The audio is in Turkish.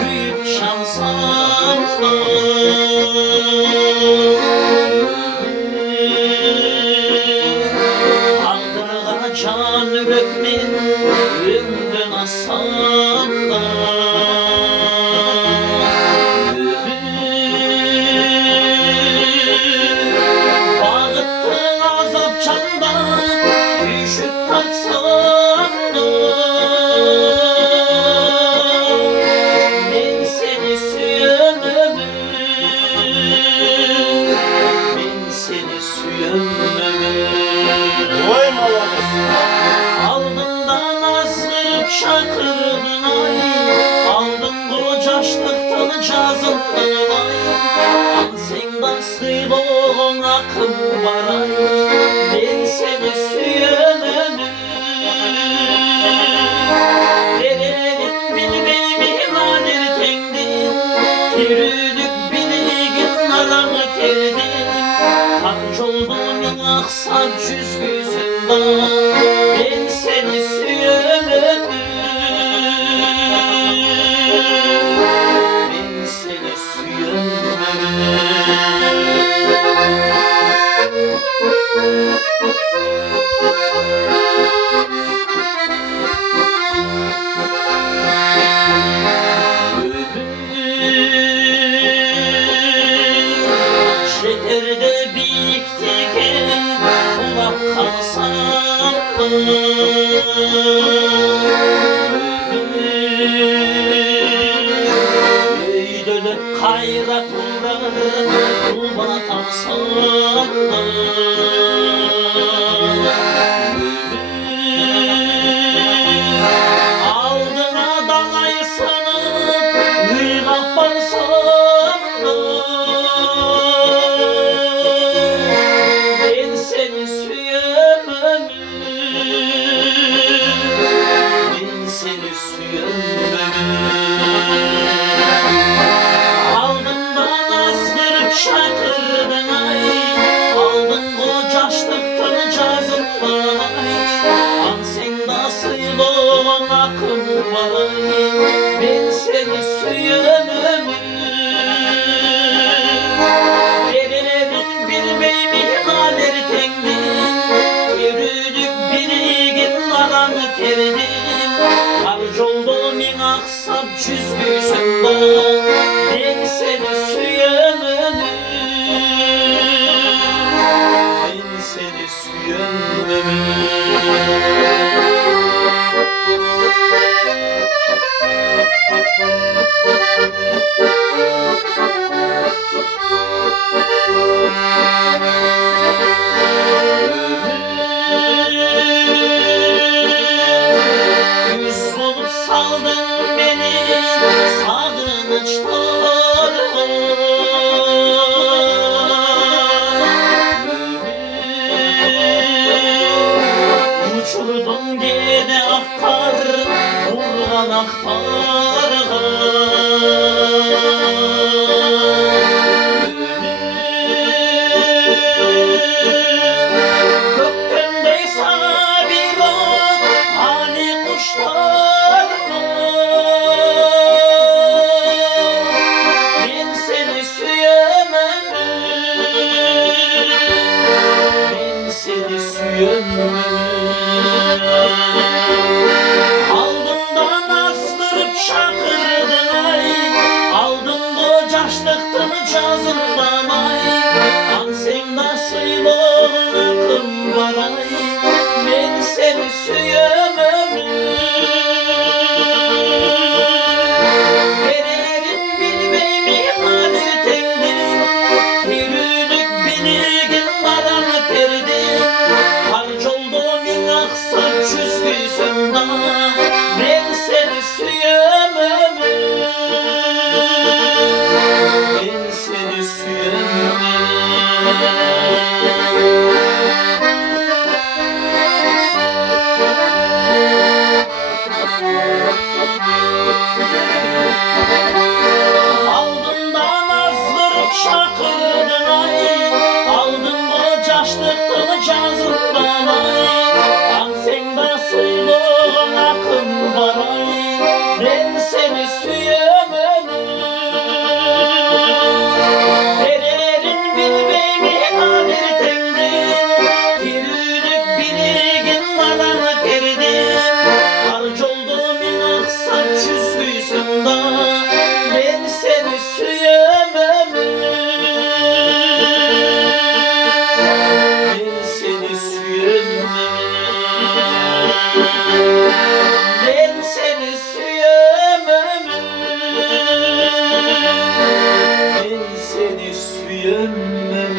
Büyük şansım Tağdırğa can rökmin Ündün asam Bağıttın azap çanda Düşüp tatsam Aldından asırıp şakırdın ay Aldın kocaşlıktan cazındın ay Ansın da sıylığın akım var ay Ben seni süyemedim Dererin bilmeyim nadir kendin Tirülük bilgin aranı terdin Kaç oldun aksam cüzgüzünden Ben seni süyemedim Ben seni süyemedim Şekerde biriktiken kulak kalsam Öydülüp kayrat uğrar kulak kalsam Aldına dalaysanıp hırlak barsam Ben seni süyemem Ben seni süyemem Aldından asgırıp şakırdın ay Aldın kocaşlıktan cazından ay Ansın da sıylığın akım var ay Ben seni süyemem Dererin bilmeyim nadir kendin Tirülük bilgin aranı terdin Karc oldum in aksam çüzgüsünden Ben seni süyemedim Ben seni süyemedim Yüz bulup saldın beni sağınıçlarına Uçurdun gide akar vurgan aktarga Göktendey sana bir bak hani kuşlar Ben seni süyemem Ben seni süyemem Aldından astırıp şakırdın ay Aldın kocaşlıktan cazından ay Ansın da sıylığın akım var ay Ben seni süyemem Dererin bilmeyim nadir tendin süyemem, ben seni süyemem, ben seni süyemem, ben seni süyemem.